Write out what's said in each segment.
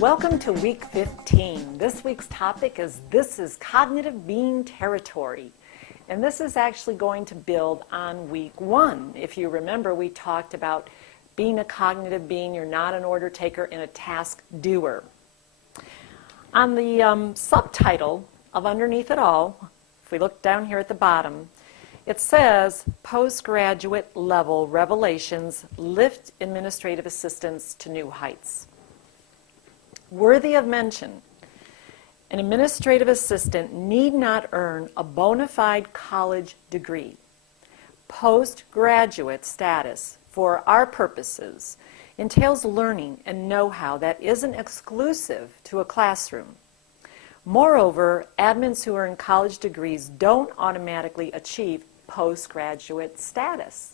Welcome to week 15. This week's topic is This is Cognitive Being Territory. And this is actually going to build on week 1. If you remember, we talked about being a cognitive being. You're not an order taker and a task doer. On the subtitle of Underneath It All, if we look down here at the bottom, it says Postgraduate Level Revelations Lift Administrative Assistants to New Heights. Worthy of mention, an administrative assistant need not earn a bona fide college degree. Postgraduate status, for our purposes, entails learning and know-how that isn't exclusive to a classroom. Moreover, admins who earn college degrees don't automatically achieve postgraduate status.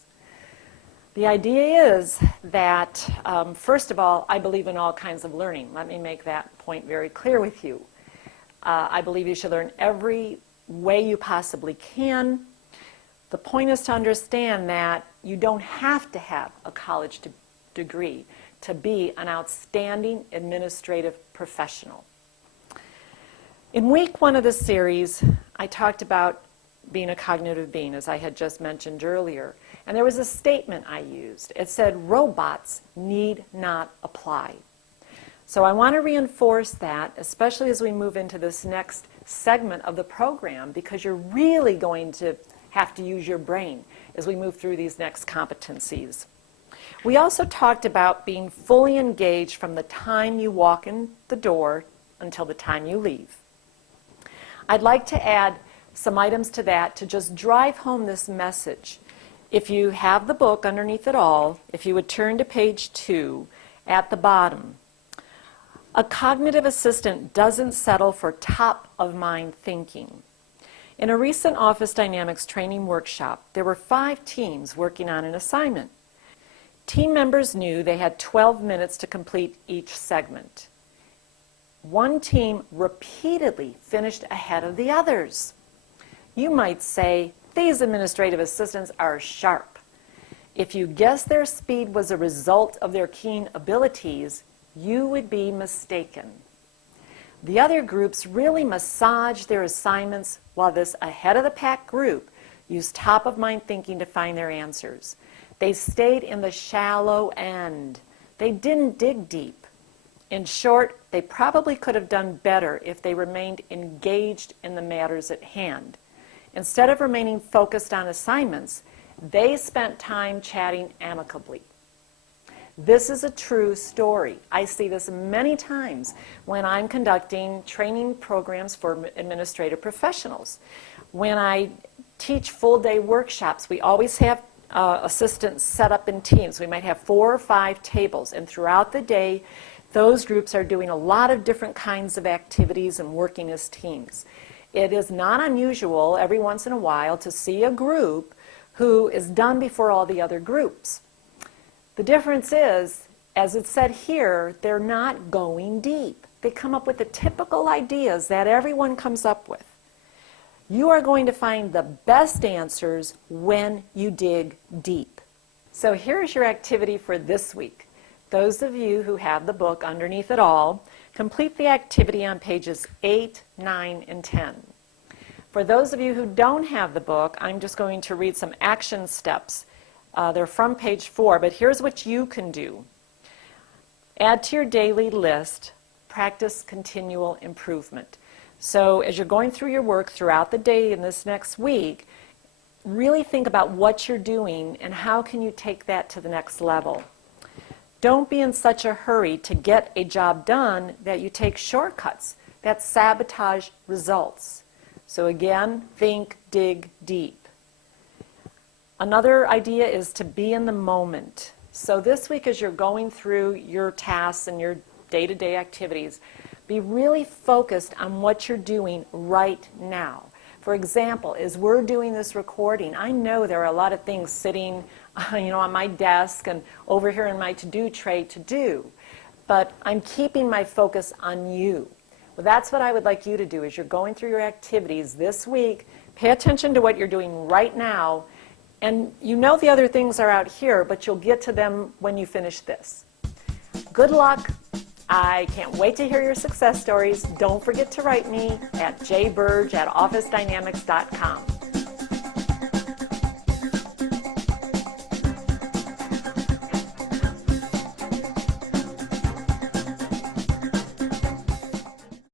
The idea is that, first of all, I believe in all kinds of learning. Let me make that point very clear with you. I believe you should learn every way you possibly can. The point is to understand that you don't have to have a college degree to be an outstanding administrative professional. In week 1 of this series, I talked about being a cognitive being, as I had just mentioned earlier. And there was a statement I used. It said, robots need not apply. So I want to reinforce that, especially as we move into this next segment of the program, because you're really going to have to use your brain as we move through these next competencies. We also talked about being fully engaged from the time you walk in the door until the time you leave. I'd like to add some items to that to just drive home this message. If you have the book Underneath It All, if you would turn to page 2 at the bottom, a cognitive assistant doesn't settle for top-of-mind thinking. In a recent Office Dynamics training workshop, there were 5 teams working on an assignment. Team members knew they had 12 minutes to complete each segment. One team repeatedly finished ahead of the others. You might say, these administrative assistants are sharp. If you guess their speed was a result of their keen abilities, you would be mistaken. The other groups really massaged their assignments, while this ahead-of-the-pack group used top-of-mind thinking to find their answers. They stayed in the shallow end. They didn't dig deep. In short, they probably could have done better if they remained engaged in the matters at hand. Instead of remaining focused on assignments, they spent time chatting amicably. This is a true story. I see this many times when I'm conducting training programs for administrative professionals. When I teach full-day workshops, we always have assistants set up in teams. We might have 4 or 5 tables, and throughout the day, those groups are doing a lot of different kinds of activities and working as teams. It is not unusual every once in a while to see a group who is done before all the other groups. The difference is, as it said here, they're not going deep. They come up with the typical ideas that everyone comes up with. You are going to find the best answers when you dig deep. So here's your activity for this week. Those of you who have the book Underneath It All, complete the activity on pages 8, 9, and 10. For those of you who don't have the book, I'm just going to read some action steps. They're from page 4, but here's what you can do. Add to your daily list, practice continual improvement. So as you're going through your work throughout the day in this next week, really think about what you're doing and how can you take that to the next level. Don't be in such a hurry to get a job done that you take shortcuts that sabotage results. So again, think, dig deep. Another idea is to be in the moment. So this week as you're going through your tasks and your day-to-day activities, be really focused on what you're doing right now. For example, as we're doing this recording, I know there are a lot of things sitting on my desk and over here in my to-do tray to do, but I'm keeping my focus on you. Well, that's what I would like you to do as you're going through your activities this week. Pay attention to what you're doing right now, and you know the other things are out here, but you'll get to them when you finish this. Good luck. I can't wait to hear your success stories. Don't forget to write me at jburge@officedynamics.com.